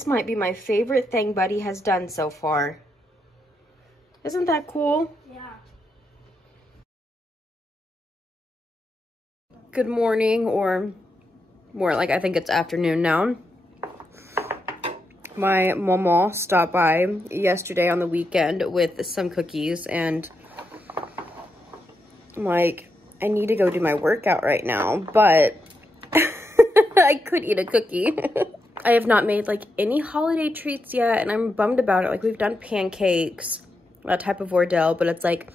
this might be my favorite thing Buddy has done so far. Isn't that cool? Yeah. Good morning, or more like I think it's afternoon now. My mama stopped by yesterday on the weekend with some cookies, and I'm like, I need to go do my workout right now, but I could eat a cookie. I have not made like any holiday treats yet, and I'm bummed about it. Like, we've done pancakes, that type of ordeal, but it's like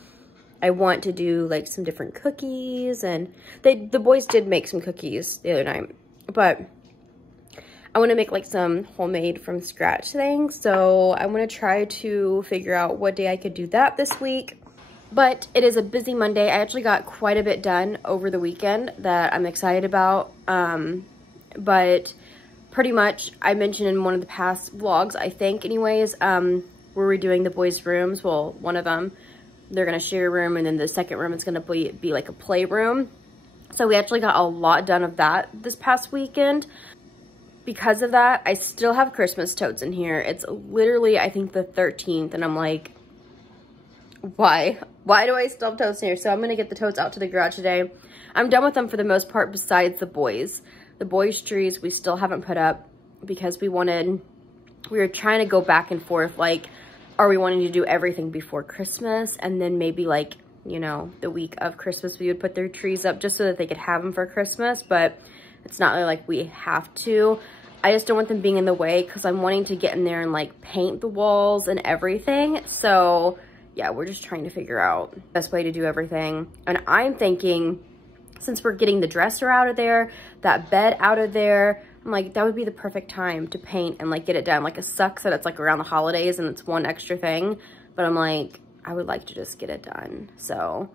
I want to do like some different cookies, and the boys did make some cookies the other night, but I want to make like some homemade from scratch things. So I want to try to figure out what day I could do that this week. But it is a busy Monday. I actually got quite a bit done over the weekend that I'm excited about. But pretty much, I mentioned in one of the past vlogs, I think anyways, we're redoing the boys' rooms. Well, one of them, they're going to share a room, and then the second room is going to be like a playroom. So we actually got a lot done of that this past weekend. Because of that, I still have Christmas totes in here. It's literally, I think, the 13th, and I'm like, why? Why do I still have totes in here? So I'm going to get the totes out to the garage today. I'm done with them for the most part besides the boys. The boys' trees we still haven't put up because we were trying to go back and forth, like, are we wanting to do everything before Christmas, and then maybe like, you know, the week of Christmas we would put their trees up just so that they could have them for Christmas, but it's not really like we have to. I just don't want them being in the way because I'm wanting to get in there and like paint the walls and everything. So yeah, we're just trying to figure out the best way to do everything. And I'm thinking, since we're getting the dresser out of there, that bed out of there, I'm like, that would be the perfect time to paint and like get it done. Like, it sucks that it's like around the holidays and it's one extra thing, but I'm like, I would like to just get it done. So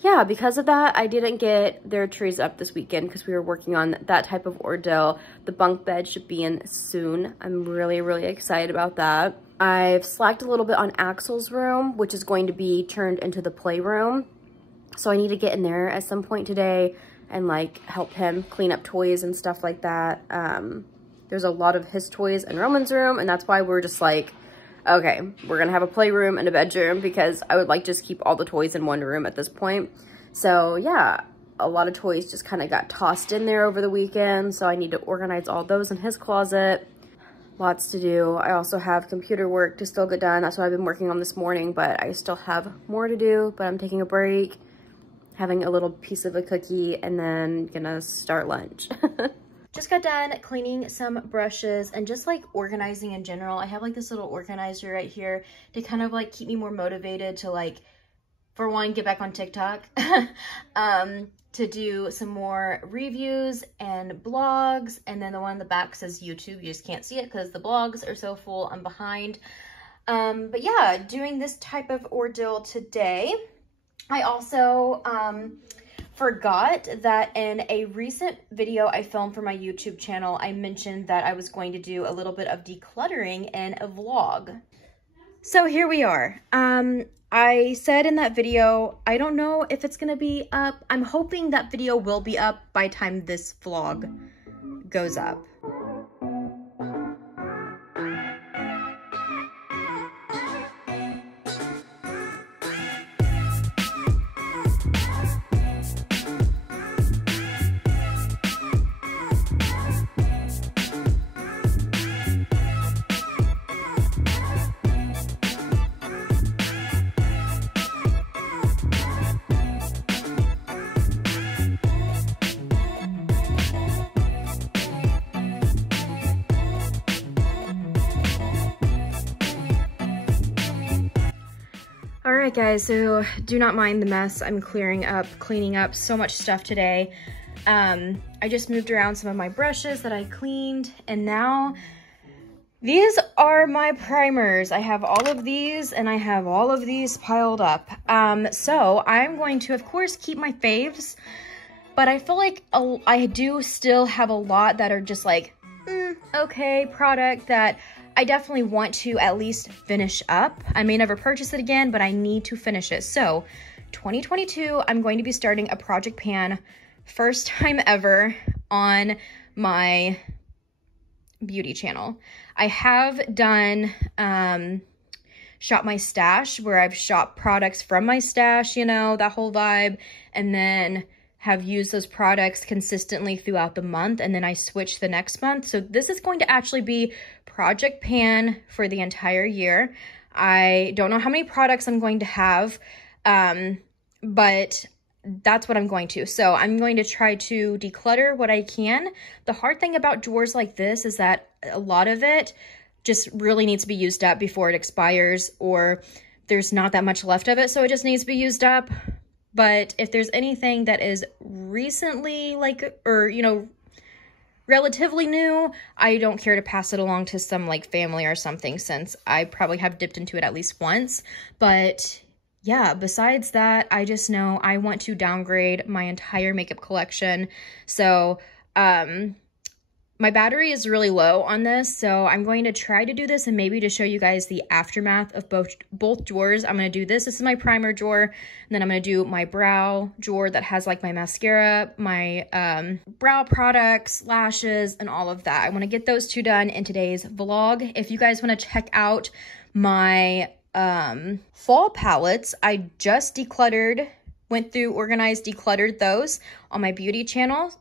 yeah, because of that, I didn't get their trees up this weekend because we were working on that type of ordeal. The bunk bed should be in soon. I'm really, really excited about that. I've slacked a little bit on Axel's room, which is going to be turned into the playroom. So I need to get in there at some point today and like help him clean up toys and stuff like that. There's a lot of his toys in Roman's room, and that's why we're just like, okay, we're gonna have a playroom and a bedroom because I would like just keep all the toys in one room at this point. So yeah, a lot of toys just kind of got tossed in there over the weekend, so I need to organize all those in his closet. Lots to do. I also have computer work to still get done. That's what I've been working on this morning, but I still have more to do, but I'm taking a break, having a little piece of a cookie, and then gonna start lunch. Just got done cleaning some brushes and just like organizing in general. I have like this little organizer right here to kind of like keep me more motivated to like, for one, get back on TikTok, to do some more reviews and blogs. And then the one in the back says YouTube. You just can't see it because the blogs are so full. I'm behind. But yeah, doing this type of ordeal today. I also, forgot that in a recent video I filmed for my YouTube channel, I mentioned that I was going to do a little bit of decluttering in a vlog. So here we are. I said in that video, I don't know if it's gonna be up. I'm hoping that video will be up by the time this vlog goes up. Alright guys, so do not mind the mess. I'm cleaning up so much stuff today. I just moved around some of my brushes that I cleaned, and now these are my primers. I have all of these and I have all of these piled up. So I'm going to, of course, keep my faves, but I feel like I do still have a lot that are just like, okay, product that I definitely want to at least finish up. I may never purchase it again, but I need to finish it. So 2022, I'm going to be starting a project pan, first time ever on my beauty channel. I have done shop my stash, where I've shopped products from my stash, you know, that whole vibe, and then have used those products consistently throughout the month, and then I switch the next month. So this is going to actually be project pan for the entire year. I don't know how many products I'm going to have, but that's what I'm going to. So I'm going to try to declutter what I can. The hard thing about drawers like this is that a lot of it just really needs to be used up before it expires, or there's not that much left of it, so it just needs to be used up. But if there's anything that is recently, like, or, you know, relatively new, I don't care to pass it along to some, like, family or something, since I probably have dipped into it at least once. But yeah, besides that, I just know I want to downgrade my entire makeup collection. So, my battery is really low on this, so I'm going to try to do this and maybe to show you guys the aftermath of both drawers. I'm going to do this. This is my primer drawer, and then I'm going to do my brow drawer that has like my mascara, my brow products, lashes, and all of that. I want to get those two done in today's vlog. If you guys want to check out my fall palettes, I just went through, organized, decluttered those on my beauty channel.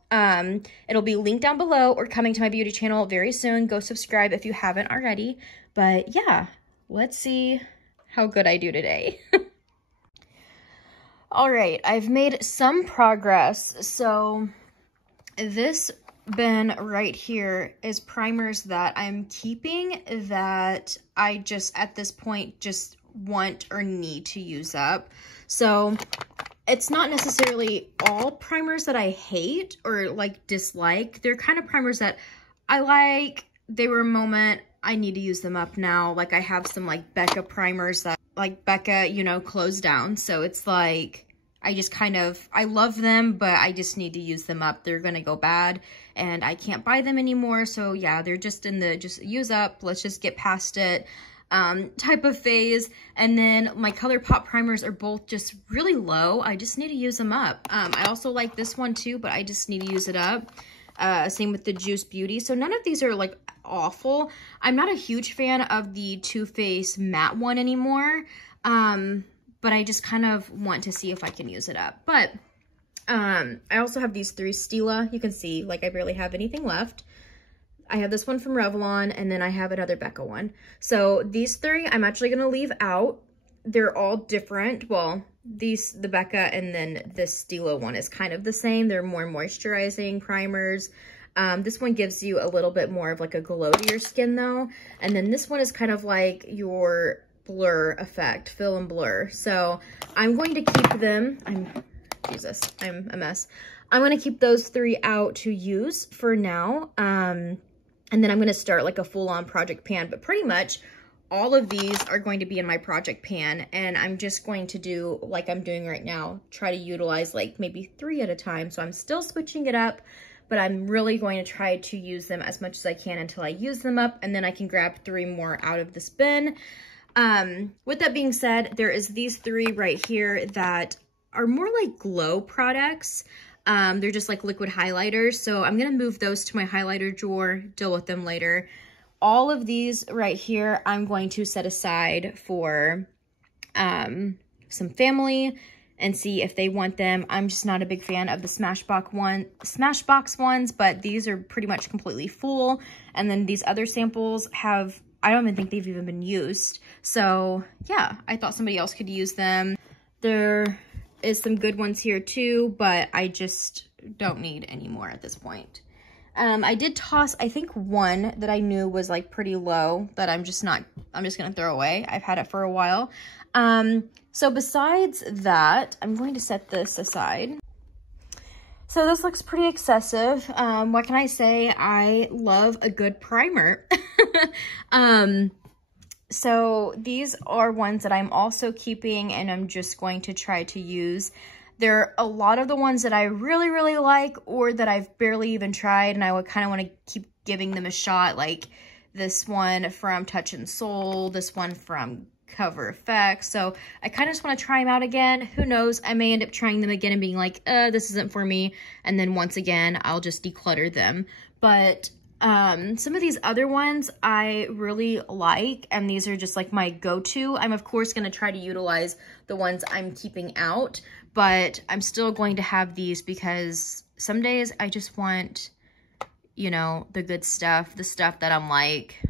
It'll be linked down below or coming to my beauty channel very soon. Go subscribe if you haven't already. But yeah, let's see how good I do today. All right, I've made some progress. So this bin right here is primers that I'm keeping that I just, at this point, just want or need to use up. So it's not necessarily all primers that I hate or like dislike. They're kind of primers that I like. They were a moment, I need to use them up now. Like I have some like Becca primers that like Becca, you know, closed down. So it's like, I just kind of, I love them, but I just need to use them up. They're going to go bad and I can't buy them anymore. So yeah, they're just in the, just use up. Let's just get past it. Type of phase. And then my ColourPop primers are both just really low. I just need to use them up. I also like this one too, but I just need to use it up. Same with the Juice Beauty. So none of these are like awful. I'm not a huge fan of the Too Faced matte one anymore. But I just kind of want to see if I can use it up. But I also have these three Stila. You can see like I barely have anything left. I have this one from Revlon, and then I have another Becca one. So these three I'm actually going to leave out. They're all different. Well, the Becca and then this Stila one is kind of the same. They're more moisturizing primers. This one gives you a little bit more of like a glow to your skin though. And then this one is kind of like your blur effect, fill and blur. So I'm going to keep them. Jesus, I'm a mess. I'm going to keep those three out to use for now. And then I'm going to start like a full-on project pan, but pretty much all of these are going to be in my project pan, and I'm just going to do like I'm doing right now, try to utilize like maybe 3 at a time. So I'm still switching it up, but I'm really going to try to use them as much as I can until I use them up, and then I can grab 3 more out of this bin. With that being said, there is these 3 right here that are more like glow products. They're just like liquid highlighters. So I'm going to move those to my highlighter drawer, deal with them later. All of these right here, I'm going to set aside for, some family and see if they want them. I'm just not a big fan of the Smashbox ones, but these are pretty much completely full. And then these other samples have, I don't even think they've even been used. So yeah, I thought somebody else could use them. There is some good ones here too, but I just don't need any more at this point. I did toss, I think, one that I knew was like pretty low that I'm just gonna throw away. I've had it for a while. So besides that, I'm going to set this aside. So this looks pretty excessive. What can I say? I love a good primer. So these are ones that I'm also keeping, and I'm just going to try to use. There are a lot of the ones that I really, really like, or that I've barely even tried, and I would kind of want to keep giving them a shot, like this one from Touch and Soul, this one from Cover Effects. So I kind of just want to try them out again. Who knows? I may end up trying them again and being like, this isn't for me. And then once again, I'll just declutter them. But Some of these other ones I really like, and these are just like my go-to. I'm of course going to try to utilize the ones I'm keeping out, but I'm still going to have these because some days I just want, you know, the good stuff, the stuff that I'm like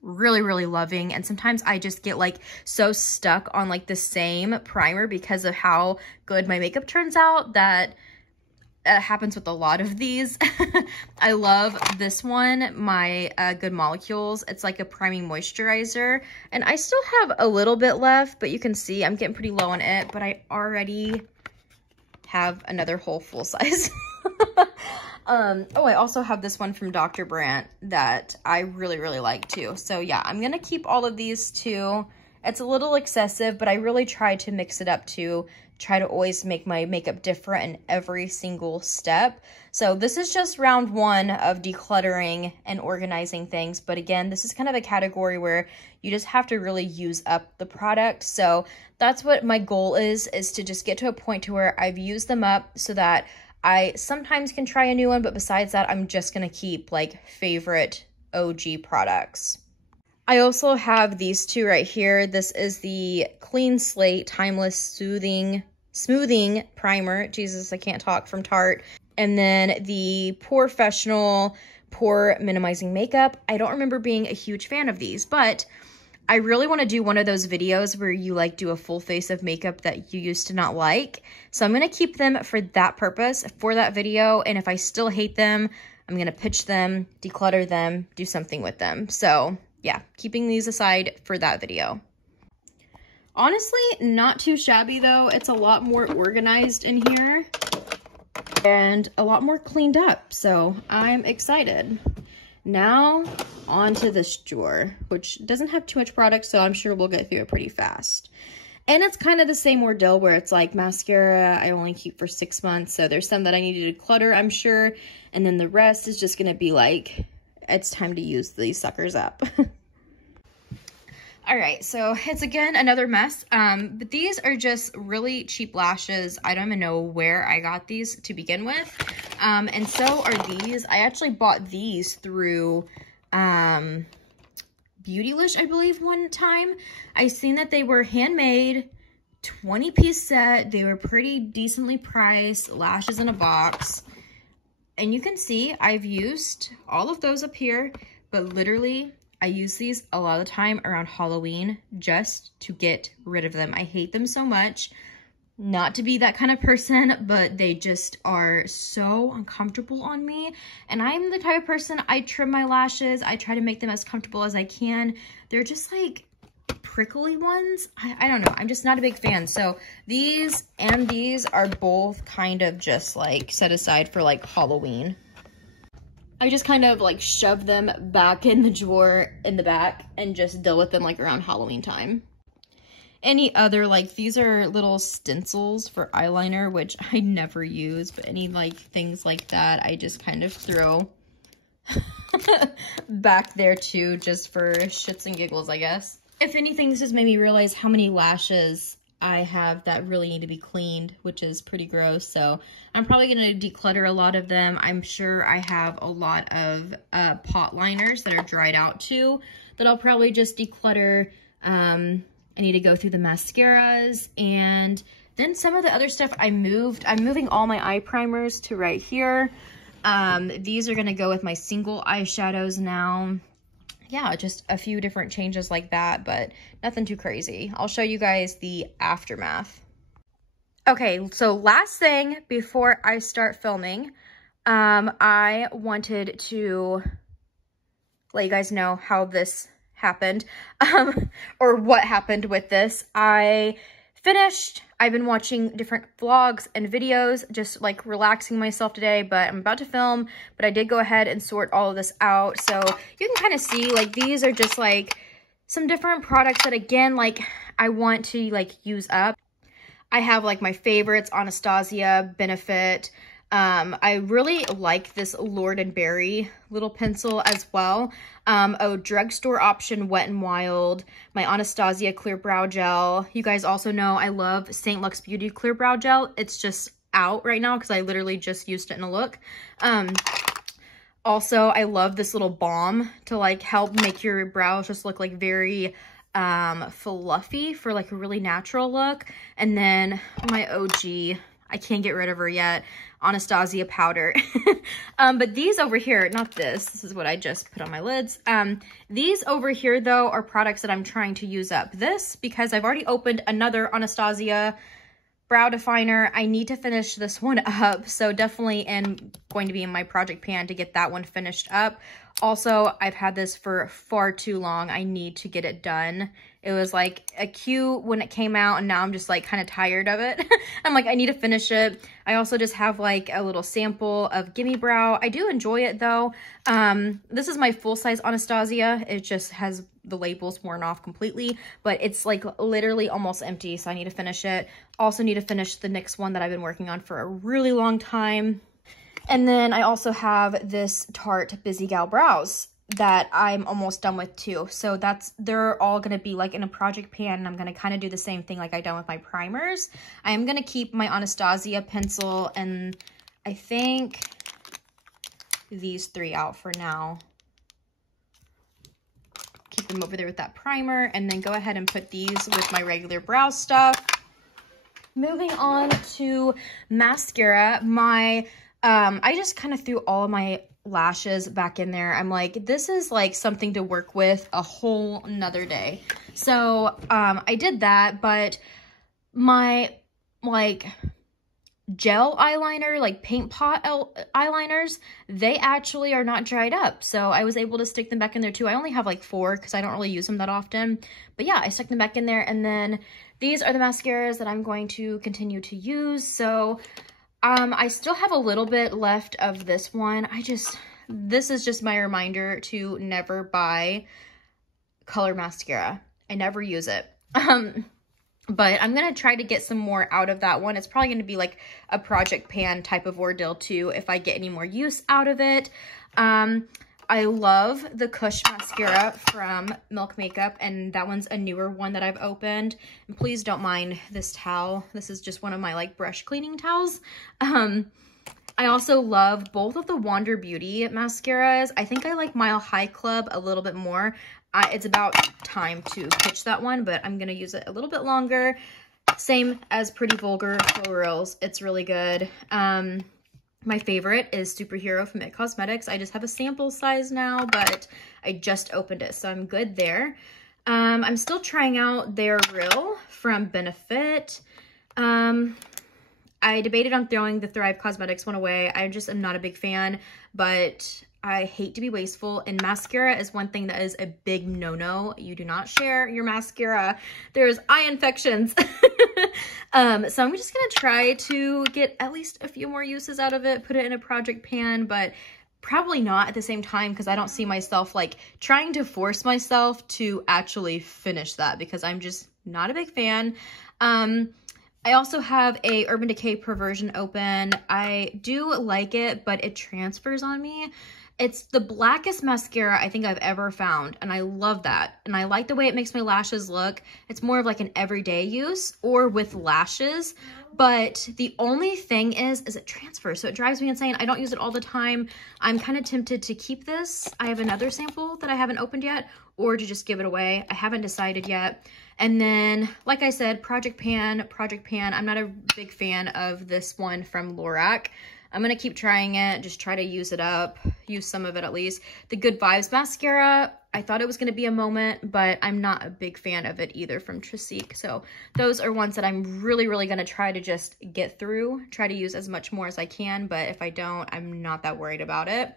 really, really loving. And sometimes I just get like so stuck on like the same primer because of how good my makeup turns out that happens with a lot of these. I love this one, my Good Molecules. It's like a priming moisturizer, and I still have a little bit left, but you can see I'm getting pretty low on it, but I already have another whole full size. Oh, I also have this one from Dr. Brandt that I really, really like too. So yeah, I'm gonna keep all of these too. It's a little excessive, but I really try to mix it up too. Try to always make my makeup different in every single step. So this is just round one of decluttering and organizing things. But again, this is kind of a category where you just have to really use up the product. So that's what my goal is to just get to a point to where I've used them up so that I sometimes can try a new one. But besides that, I'm just going to keep like favorite OG products. I also have these two right here. This is the Clean Slate Timeless Smoothing Primer. Jesus, I can't talk, from Tarte. And then the Professional Pore Minimizing Makeup. I don't remember being a huge fan of these, but I really want to do one of those videos where you like do a full face of makeup that you used to not like. So I'm going to keep them for that purpose, for that video. And if I still hate them, I'm going to pitch them, declutter them, do something with them. So yeah, keeping these aside for that video. Honestly, not too shabby though. It's a lot more organized in here and a lot more cleaned up. So I'm excited. Now onto this drawer, which doesn't have too much product, so I'm sure we'll get through it pretty fast. And it's kind of the same ordeal where it's like mascara I only keep for 6 months. So there's some that I need to declutter, I'm sure. And then the rest is just going to be like, it's time to use these suckers up. All right, so it's again another mess, but these are just really cheap lashes. I don't even know where I got these to begin with, and so are these. I actually bought these through Beautylish, I believe, one time. I seen that they were handmade, 20-piece set. They were pretty decently priced, lashes in a box, and you can see I've used all of those up here, but literally I use these a lot of the time around Halloween just to get rid of them. I hate them so much. Not to be that kind of person, but they just are so uncomfortable on me. And I'm the type of person, I trim my lashes. I try to make them as comfortable as I can. They're just like prickly ones. I don't know. I'm just not a big fan. So these and these are both kind of just like set aside for like Halloween. I just kind of like shove them back in the drawer in the back and just deal with them like around Halloween time. Any other, like, these are little stencils for eyeliner, which I never use, but any like things like that, I just kind of throw back there too, just for shits and giggles, I guess. If anything, this just made me realize how many lashes I have that really need to be cleaned, which is pretty gross. So I'm probably going to declutter a lot of them. I'm sure I have a lot of pot liners that are dried out too that I'll probably just declutter. I need to go through the mascaras, and then some of the other stuff I moved. I'm moving all my eye primers to right here. These are going to go with my single eyeshadows now. Yeah, just a few different changes like that, but nothing too crazy. I'll show you guys the aftermath. Okay, so last thing before I start filming, I wanted to let you guys know how this happened, or what happened with this. I finished. I've been watching different vlogs and videos, just like relaxing myself today, but I'm about to film, but I did go ahead and sort all of this out. So you can kind of see, like, these are just like some different products that, again, like, I want to like use up. I have like my favorites, Anastasia, Benefit. I really like this Lord & Berry little pencil as well. Oh, drugstore option, Wet n Wild. My Anastasia Clear Brow Gel. You guys also know I love St. Luxe Beauty Clear Brow Gel. It's just out right now because I literally just used it in a look. Also, I love this little balm to like help make your brows just look like very fluffy for like a really natural look. And then my OG, I can't get rid of her yet, Anastasia powder. But these over here, not this is what I just put on my lids. These over here though are products that I'm trying to use up. This, because I've already opened another Anastasia brow definer, I need to finish this one up. So definitely going to be in my project pan to get that one finished up. Also, I've had this for far too long. I need to get it done. It was like a cute when it came out, and now I'm just like kind of tired of it. I'm like, I need to finish it. I also just have like a little sample of Gimme Brow. I do enjoy it though. This is my full-size Anastasia. It just has the labels worn off completely, but it's like literally almost empty, so I need to finish it. Also need to finish the next one that I've been working on for a really long time. And then I also have this Tarte Busy Gal Brows that I'm almost done with too. So they're all going to be like in a project pan, and I'm going to kind of do the same thing like I've done with my primers. I am going to keep my Anastasia pencil and I think these three out for now. Keep them over there with that primer, and then go ahead and put these with my regular brow stuff. Moving on to mascara, I just kind of threw all of my lashes back in there. I'm like, this is like something to work with a whole nother day. So I did that, but my like gel eyeliner, like paint pot eyeliners, they actually are not dried up. So I was able to stick them back in there too. I only have like 4 because I don't really use them that often. But yeah, I stuck them back in there. And then these are the mascaras that I'm going to continue to use. So I still have a little bit left of this one. This is just my reminder to never buy color mascara. I never use it. But I'm going to try to get some more out of that one. It's probably going to be like a project pan type of ordeal too, if I get any more use out of it. I love the Kush mascara from Milk Makeup, and that one's a newer one that I've opened. And please don't mind this towel. This is just one of my like brush cleaning towels. I also love both of the Wander Beauty mascaras. I think I like Mile High Club a little bit more. It's about time to pitch that one, but I'm going to use it a little bit longer. Same as Pretty Vulgar Florals. It's really good. My favorite is Superhero from It Cosmetics. I just have a sample size now, but I just opened it, so I'm good there. I'm still trying out their Real from Benefit. I debated on throwing the Thrive Cosmetics one away. I just am not a big fan, but I hate to be wasteful, and mascara is one thing that is a big no-no. You do not share your mascara. There's eye infections. So I'm just gonna try to get at least a few more uses out of it, put it in a project pan, but probably not at the same time, because I don't see myself like trying to force myself to actually finish that, because I'm just not a big fan. I also have a Urban Decay Perversion open. I do like it, but it transfers on me. It's the blackest mascara I think I've ever found, and I love that. And I like the way it makes my lashes look. It's more of like an everyday use or with lashes, but the only thing is it transfers, so it drives me insane. I don't use it all the time. I'm kind of tempted to keep this. I have another sample that I haven't opened yet, or to just give it away. I haven't decided yet. And then, like I said, Project Pan. I'm not a big fan of this one from Lorac. I'm going to keep trying it, just try to use it up, use some of it at least. The Good Vibes mascara, I thought it was going to be a moment, but I'm not a big fan of it either from Trisique. So those are ones that I'm really, really going to try to just get through, try to use as much more as I can, but if I don't, I'm not that worried about it.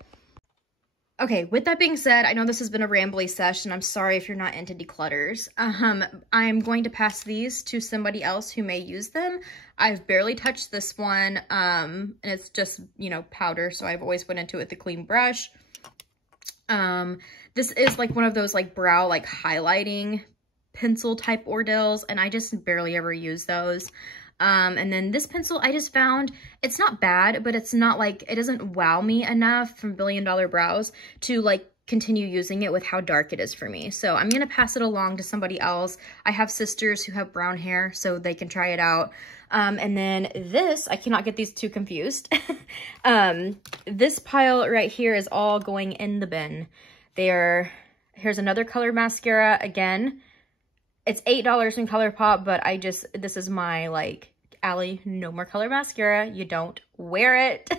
Okay, with that being said, I know this has been a rambly session. I'm sorry if you're not into declutters. I'm going to pass these to somebody else who may use them. I've barely touched this one, and it's just, you know, powder, so I've always went into it with a clean brush. This is like one of those like brow like highlighting pencil type ordeals, and I just barely ever use those. And then this pencil I just found, it's not bad, but it's not like, it doesn't wow me enough from Billion Dollar Brows to like continue using it with how dark it is for me. So I'm gonna pass it along to somebody else. I have sisters who have brown hair, so they can try it out. And then this, I cannot get these two confused. This pile right here is all going in the bin. Here's another color mascara again. It's $8 in ColourPop, but this is my like, Allie, no more color mascara. You don't wear it.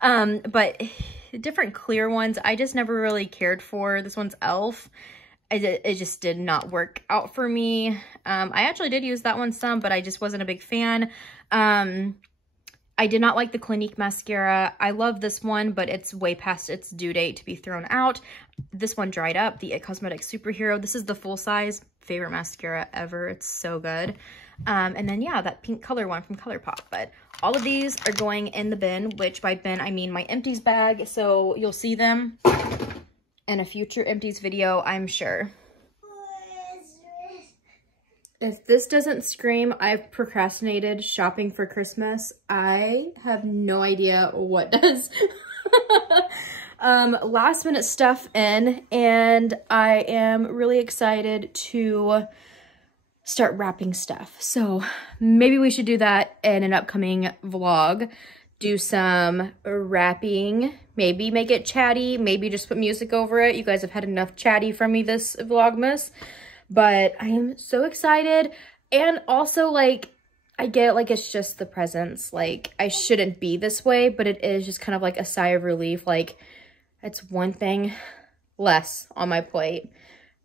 But different clear ones, I just never really cared for. This one's e.l.f. It just did not work out for me. I actually did use that one some, but I just wasn't a big fan. I did not like the Clinique mascara. I love this one, but it's way past its due date to be thrown out. This one dried up, the It Cosmetics Superhero. This is the full size. Favorite mascara ever. It's so good. And then, yeah, that pink color one from ColourPop. But all of these are going in the bin, which by bin, I mean my empties bag. So you'll see them in a future empties video, I'm sure. If this doesn't scream, I've procrastinated shopping for Christmas, I have no idea what does. Last minute stuff in, and I am really excited to start wrapping stuff. So maybe we should do that in an upcoming vlog. Do some wrapping, maybe make it chatty, maybe just put music over it. You guys have had enough chatty from me this Vlogmas. But I am so excited, and also, like, I get, like, it's just the presents. Like, I shouldn't be this way, but it is just kind of like a sigh of relief. Like, it's one thing less on my plate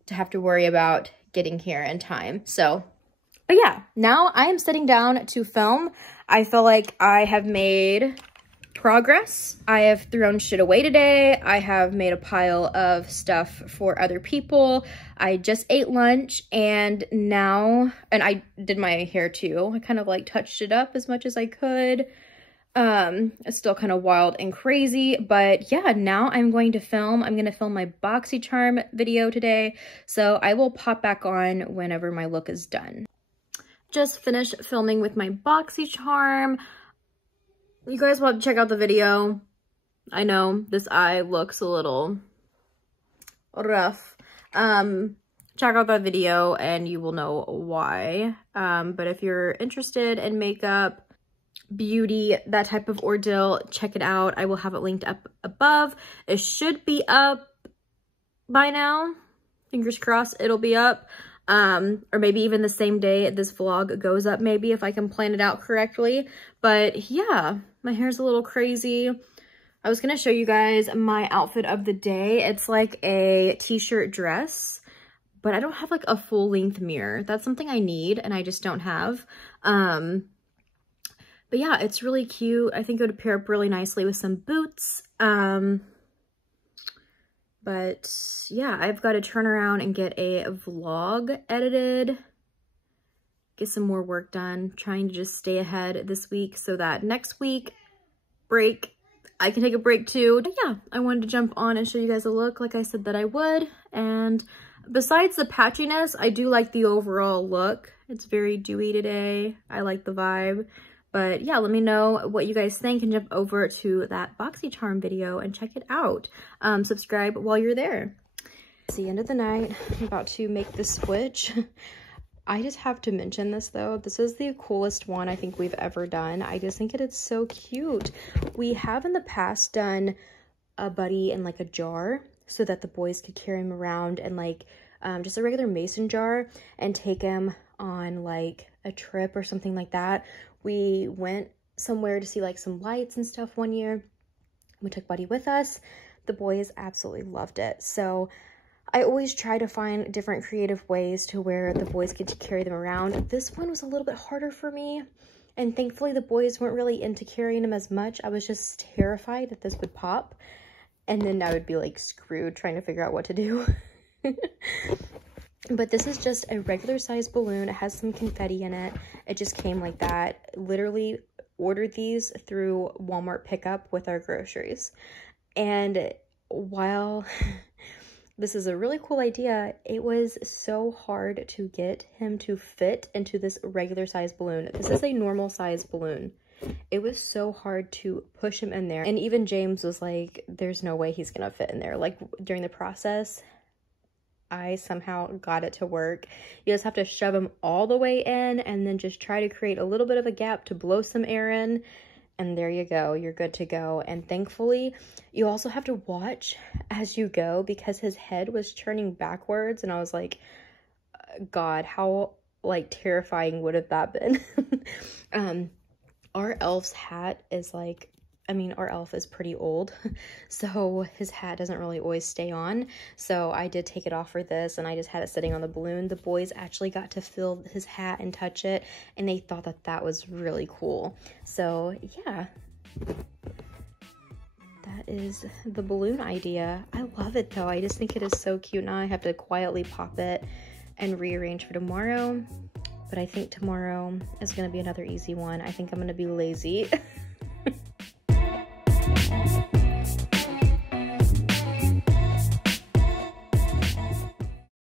to have to worry about getting here in time. So, but yeah, now I am sitting down to film. I feel like I have made progress. I have thrown shit away today. I have made a pile of stuff for other people. I just ate lunch, and I did my hair too. I kind of like touched it up as much as I could. It's still kind of wild and crazy, but yeah, now I'm going to film. I'm going to film my Boxycharm video today, so I will pop back on whenever my look is done. Just finished filming with my Boxycharm. You guys will have to check out the video. I know this eye looks a little rough. Check out that video and you will know why. But if you're interested in makeup, beauty, that type of ordeal, check it out. I will have it linked up above. It should be up by now. Fingers crossed it'll be up. Or maybe even the same day this vlog goes up, maybe, if I can plan it out correctly. But yeah, my hair's a little crazy. I was gonna show you guys my outfit of the day. It's like a t-shirt dress, but I don't have like a full length mirror. That's something I need and I just don't have. But yeah, it's really cute. I think it would pair up really nicely with some boots. But yeah, I've got to turn around and get a vlog edited, get some more work done, trying to just stay ahead this week so that next week break, I can take a break too. But yeah, I wanted to jump on and show you guys a look like I said that I would. And besides the patchiness, I do like the overall look. It's very dewy today. I like the vibe. But yeah, let me know what you guys think and jump over to that Boxycharm video and check it out. Subscribe while you're there. It's the end of the night. I'm about to make the switch. I just have to mention this though. This is the coolest one I think we've ever done. I just think it is so cute. We have in the past done a buddy in like a jar so that the boys could carry him around, and like just a regular mason jar, and take him on like a trip or something like that. We went somewhere to see like some lights and stuff one year. We took Buddy with us. The boys absolutely loved it. So I always try to find different creative ways to where the boys get to carry them around. This one was a little bit harder for me, and thankfully the boys weren't really into carrying them as much. I was just terrified that this would pop, and then I would be like screwed trying to figure out what to do. But this is just a regular size balloon. It has some confetti in it. It just came like that. Literally ordered these through Walmart pickup with our groceries. And while this is a really cool idea, it was so hard to get him to fit into this regular size balloon. This is a normal size balloon. it was so hard to push him in there. And even James was like, there's no way he's gonna fit in there. Like during the process, I somehow got it to work. You just have to shove him all the way in and then just try to create a little bit of a gap to blow some air in. And there you go, you're good to go. And thankfully, you also have to watch as you go because his head was turning backwards. And I was like, God, how like terrifying would have that been? Our elf's hat is like, I mean, our elf is pretty old, so his hat doesn't really always stay on. So I did take it off for this, and I just had it sitting on the balloon. The boys actually got to feel his hat and touch it, and they thought that that was really cool. So yeah, that is the balloon idea. I love it though. I just think it is so cute. Now I have to quietly pop it and rearrange for tomorrow. But I think tomorrow is going to be another easy one. I think I'm going to be lazy